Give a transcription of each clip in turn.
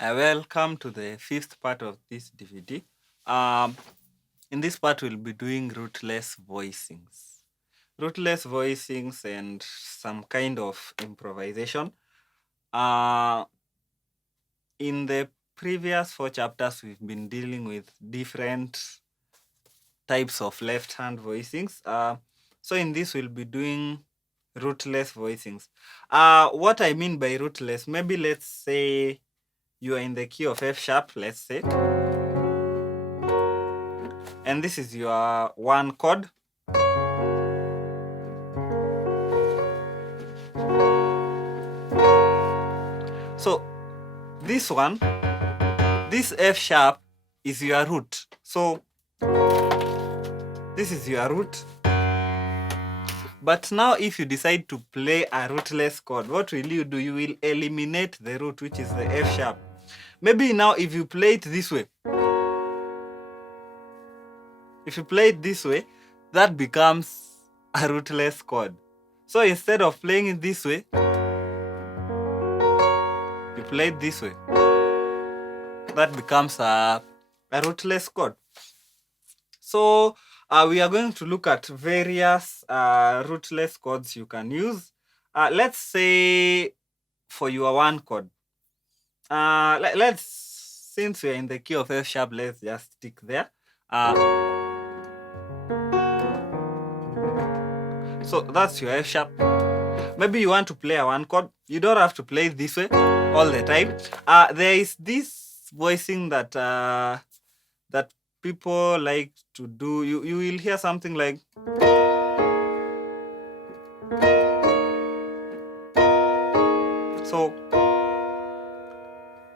Welcome to the fifth part of this DVD. Um, in this part, we'll be doing rootless voicings. Rootless voicings and some kind of improvisation. Uh, in the previous four chapters, we've been dealing with different types of left-hand voicings. So in this, we'll be doing rootless voicings. What I mean by rootless, maybe let's say you are in the key of F sharp, let's say, and this is your one chord. So this one, this F sharp is your root. So this is your root. But now if you decide to play a rootless chord, what will you do? You will eliminate the root, which is the F sharp. Maybe now if you play it this way, that becomes a rootless chord. So instead of playing it this way, you play it this way. That becomes a rootless chord. So we are going to look at various rootless chords you can use. Let's say for your one chord, since we're in the key of F sharp, let's just stick there. So that's your F sharp. Maybe you want to play a one chord. You don't have to play it this way all the time. There is this voicing that that people like to do. You will hear something like,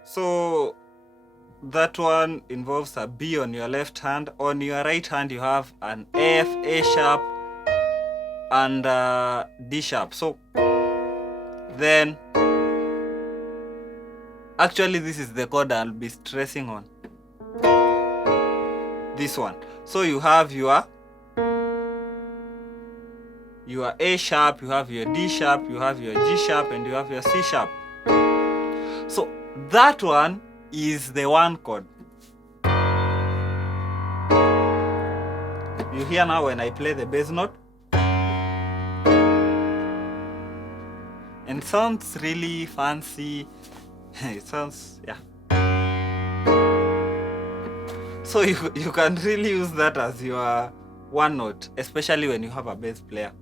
so that one involves a B on your left hand. On your right hand, you have an F, A sharp, and D sharp. So then, actually, this is the chord I'll be stressing on. This one. So you have your A sharp, you have your D sharp, you have your G sharp, and you have your C sharp. So that one is the one chord. You hear now when I play the bass note, and it sounds really fancy. It sounds, yeah. So you can really use that as your one note, especially when you have a bass player.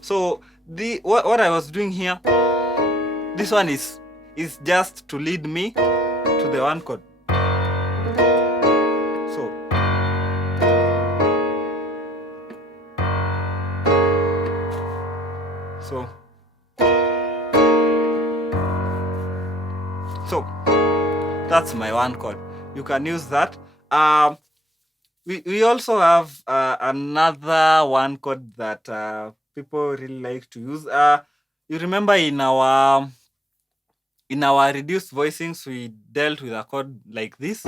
So what I was doing here, this one is just to lead me to the one chord. So that's my one chord. You can use that. We also have another one chord that people really like to use. You remember in our reduced voicings, we dealt with a chord like this.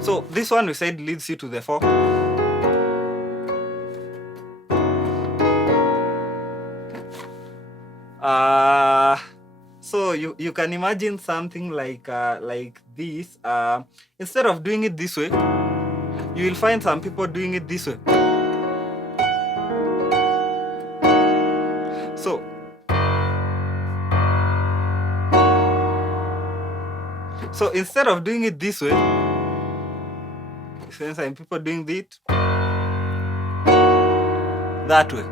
So this one we said leads you to the 4. So you can imagine something like this. Instead of doing it this way, you will find some people doing it this way. So instead of doing it this way, you find some people doing it that way.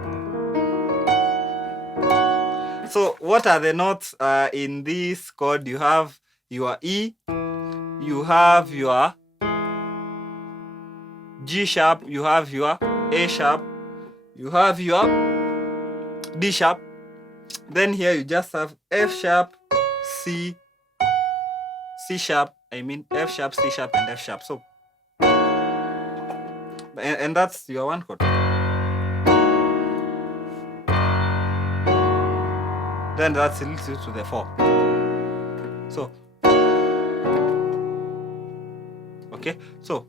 So what are the notes in this chord? You have your E, you have your G sharp, you have your A sharp, you have your D sharp. Then here you just have F sharp, C sharp, F sharp, C sharp, and F sharp. So, and that's your one chord. Then that leads you to the 4. So, Okay, so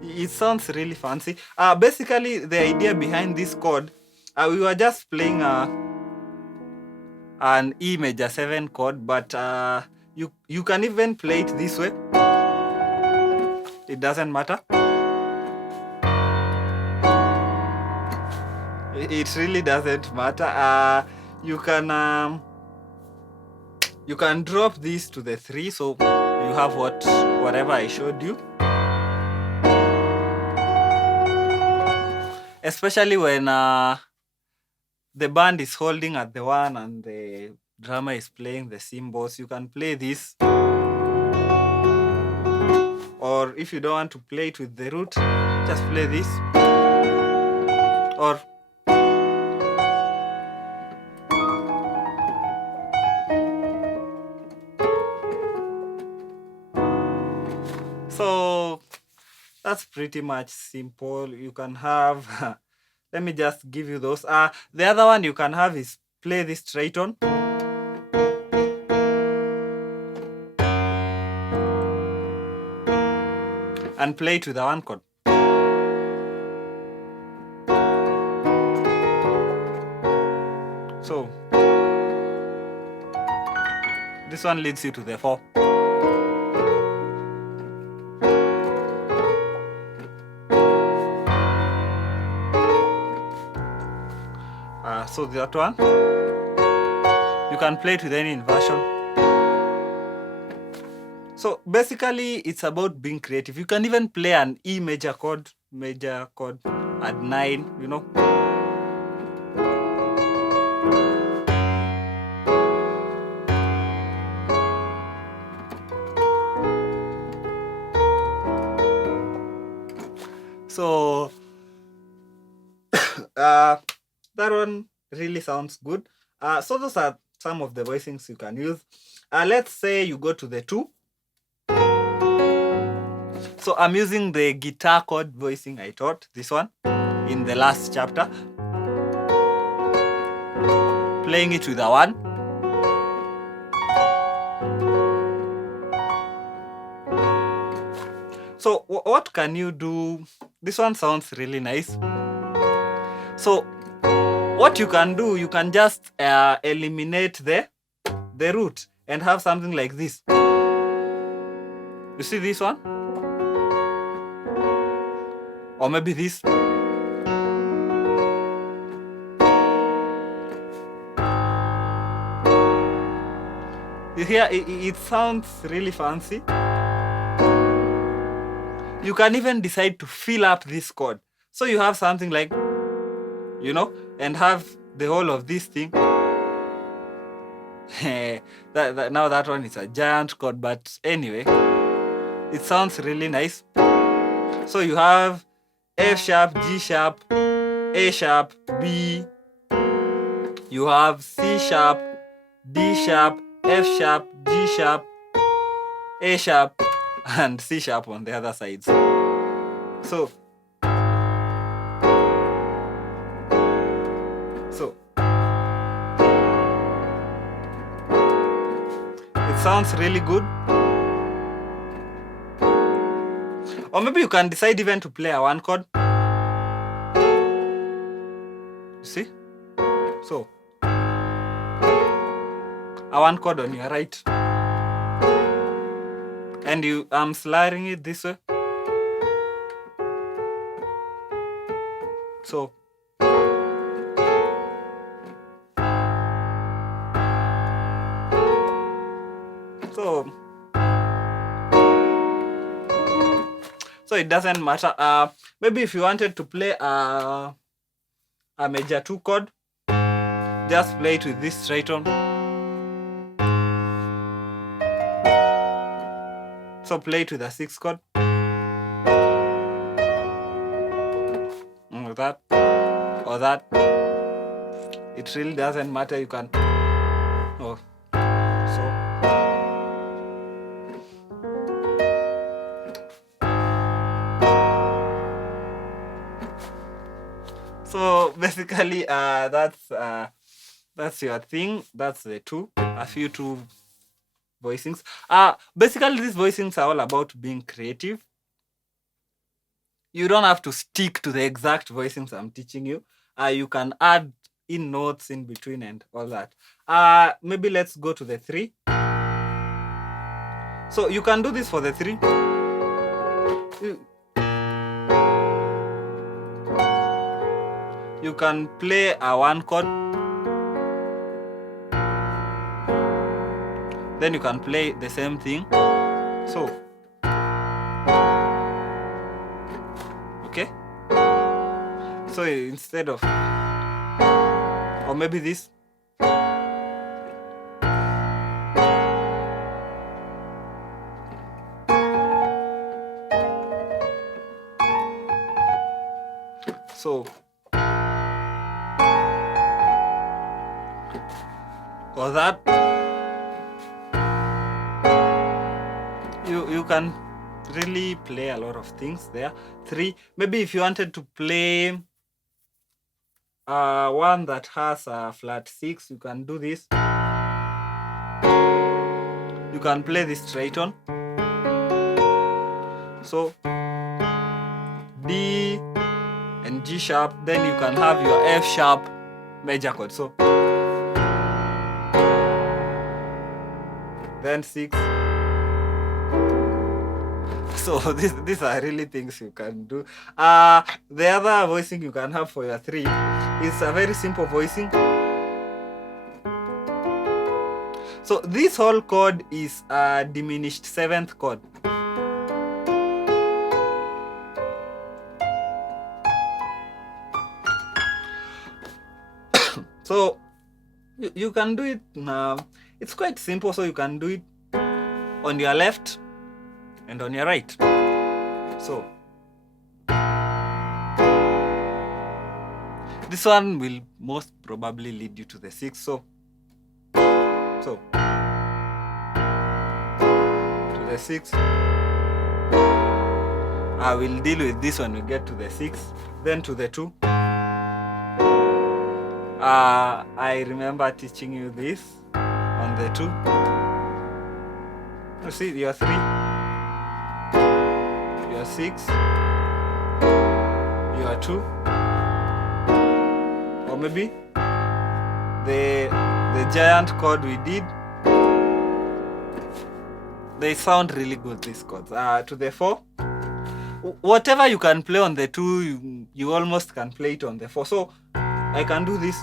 it sounds really fancy. Basically, the idea behind this chord, we were just playing an E major 7 chord, but you can even play it this way. It doesn't matter. It really doesn't matter. You can drop this to the 3, so you have whatever I showed you. Especially when the band is holding at the 1 and the drummer is playing the cymbals, you can play this. Or if you don't want to play it with the root, just play this. Or so that's pretty much simple. You can have let me just give you those. The other one you can have is play this tritone. And play it with the 1 chord. So this one leads you to the 4. So that one, you can play it with any inversion. So basically, it's about being creative. You can even play an E major chord at 9, you know. So that one really sounds good. So those are some of the voicings you can use. Let's say you go to the 2. So I'm using the guitar chord voicing I taught, this one, in the last chapter. Playing it with a 1. So what can you do? This one sounds really nice. So what you can do, you can just eliminate the root and have something like this. You see this one? Or maybe this. You hear, it sounds really fancy. You can even decide to fill up this chord. So you have something like, you know, and have the whole of this thing. Now that one is a giant chord, but anyway, it sounds really nice. So you have F sharp, G sharp, A sharp, B. You have C sharp, D sharp, F sharp, G sharp, A sharp, and C sharp on the other side. So it sounds really good. Or maybe you can decide even to play a 1 chord. You see? So a 1 chord on your right. And I'm sliding it this way. So it doesn't matter. Maybe if you wanted to play a major 2 chord, just play it with this tritone. So play it with a 6 chord. Or that. Or that. It really doesn't matter. You can. Oh. So basically, that's your thing. That's the 2. A few 2 voicings. Basically, these voicings are all about being creative. You don't have to stick to the exact voicings I'm teaching you. You can add in notes in between and all that. Maybe let's go to the 3. So you can do this for the 3. You can play a 1 chord. Then you can play the same thing. So, okay. So instead of, or maybe this. So, or that. You can really play a lot of things there. 3. Maybe if you wanted to play one that has a flat 6, you can do this. You can play this tritone. So D and G sharp, then you can have your F sharp major chord. So then 6. So these are really things you can do. The other voicing you can have for your 3 is a very simple voicing. So this whole chord is a diminished 7th chord. So you can do it now. It's quite simple, so you can do it on your left and on your right. So this one will most probably lead you to the 6. So to the 6. I will deal with this when we get to the 6. Then to the 2. I remember teaching you this on the 2. You see, your 3, your 6, your 2, or maybe the giant chord we did. They sound really good, these chords. To the 4. Whatever you can play on the 2, you almost can play it on the 4. So I can do this.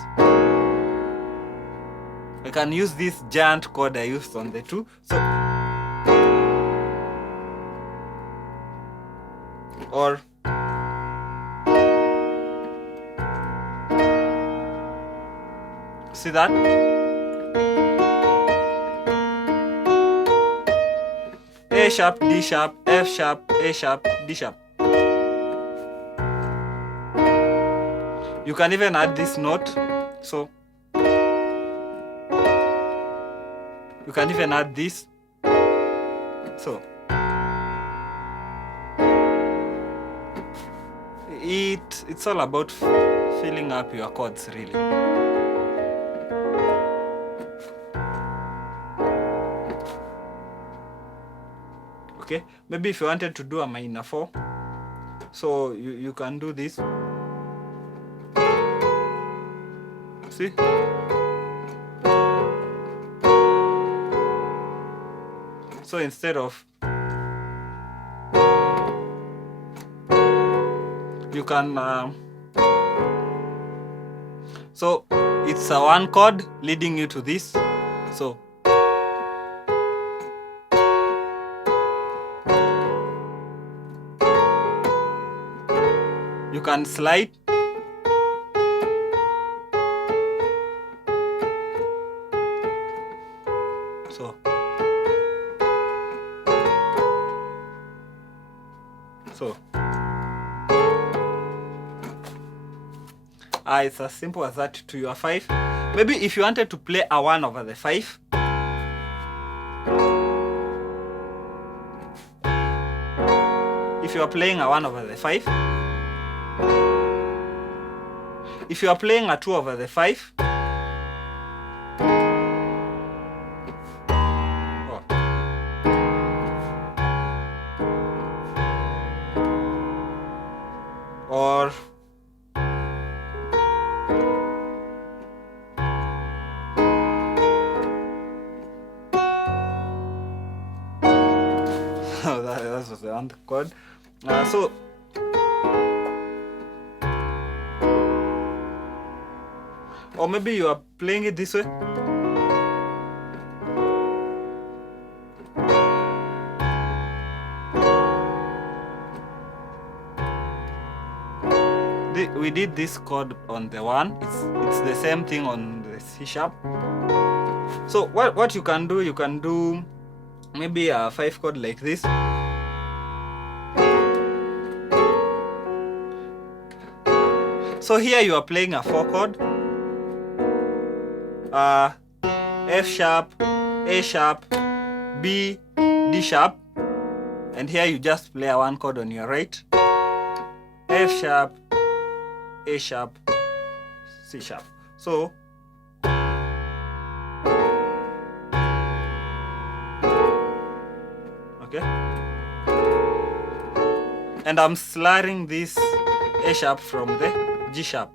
I can use this giant chord I used on the 2. So, or see that? A sharp, D sharp, F sharp, A sharp, D sharp. You can even add this note. So you can even add this. So it's all about filling up your chords, really. Okay, maybe if you wanted to do a minor 4, so you can do this. See? So instead of, you can so it's a 1 chord leading you to this. So you can slide. So it's as simple as that to your 5. Maybe if you wanted to play a 1 over the 5, if you are playing a 1 over the 5, if you are playing a 2 over the 5, oh, the 1st chord. So or maybe you are playing it this way. We did this chord on the 1. It's the same thing on the C sharp. So what you can do maybe a 5 chord like this. So here you are playing a 4 chord, F sharp, A sharp, B, D sharp, and here you just play a 1 chord on your right, F sharp, A sharp, C sharp. So okay, and I'm slurring this A sharp from the G sharp.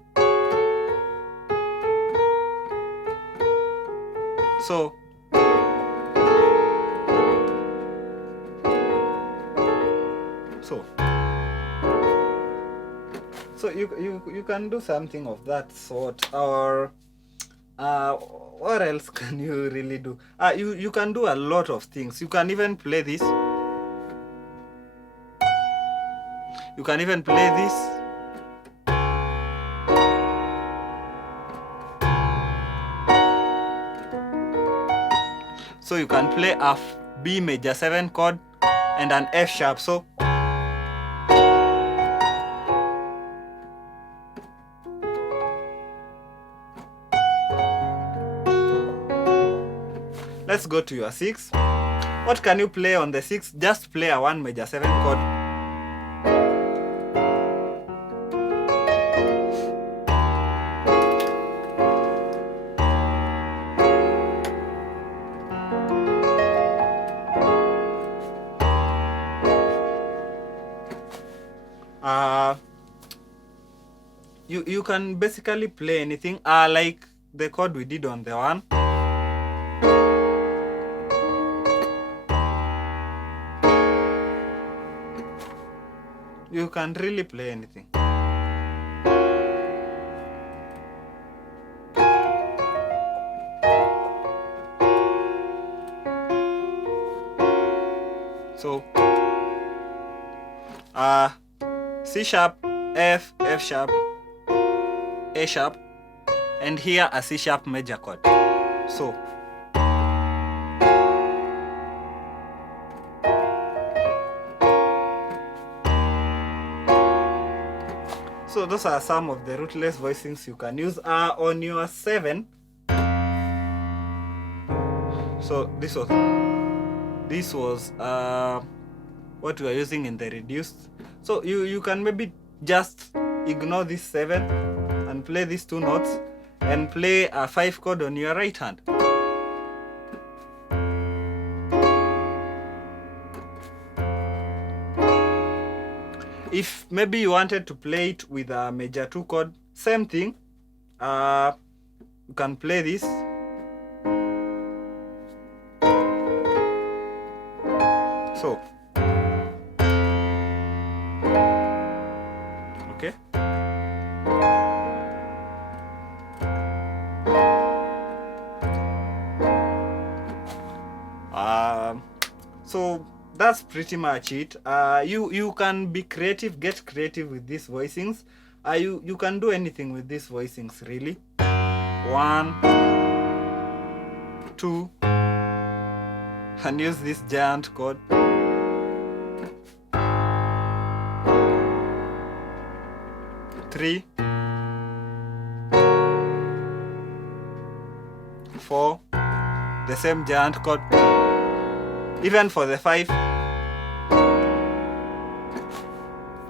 So you can do something of that sort, or what else can you really do? You can do a lot of things. You can even play this. You can even play this. So you can play a B major 7 chord and an F sharp. So let's go to your 6. What can you play on the 6? Just play a 1 major 7 chord. You can basically play anything, like the chord we did on the 1. You can really play anything. So C sharp, F, F sharp, A sharp, and here a C sharp major chord. So those are some of the rootless voicings you can use on your 7. So this was what we are using in the reduced. So you can maybe just ignore this 7 and play these 2 notes and play a 5 chord on your right hand. If maybe you wanted to play it with a major 2 chord, same thing. You can play this. So okay. So that's pretty much it. You can be creative, get creative with these voicings. You can do anything with these voicings, really. 1, 2, and use this giant chord. 3, 4, the same giant chord. Even for the 5,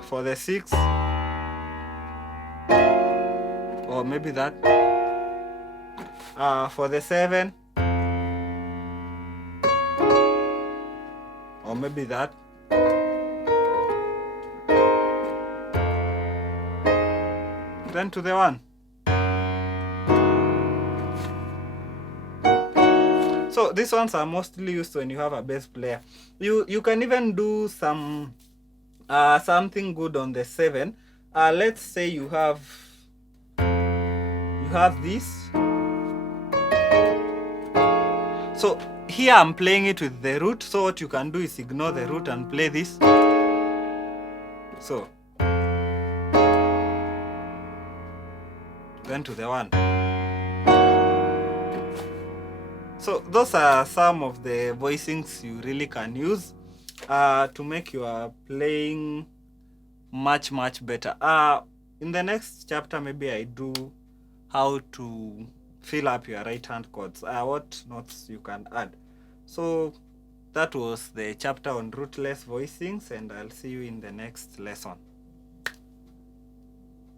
for the 6, or maybe that, for the 7, or maybe that, then to the 1. So these ones are mostly used when you have a bass player. You can even do some something good on the 7. Let's say you have this. So here I'm playing it with the root. So what you can do is ignore the root and play this. So then to the 1. So those are some of the voicings you really can use to make your playing much better. In the next chapter, maybe I do how to fill up your right hand chords, what notes you can add. So that was the chapter on rootless voicings, and I'll see you in the next lesson.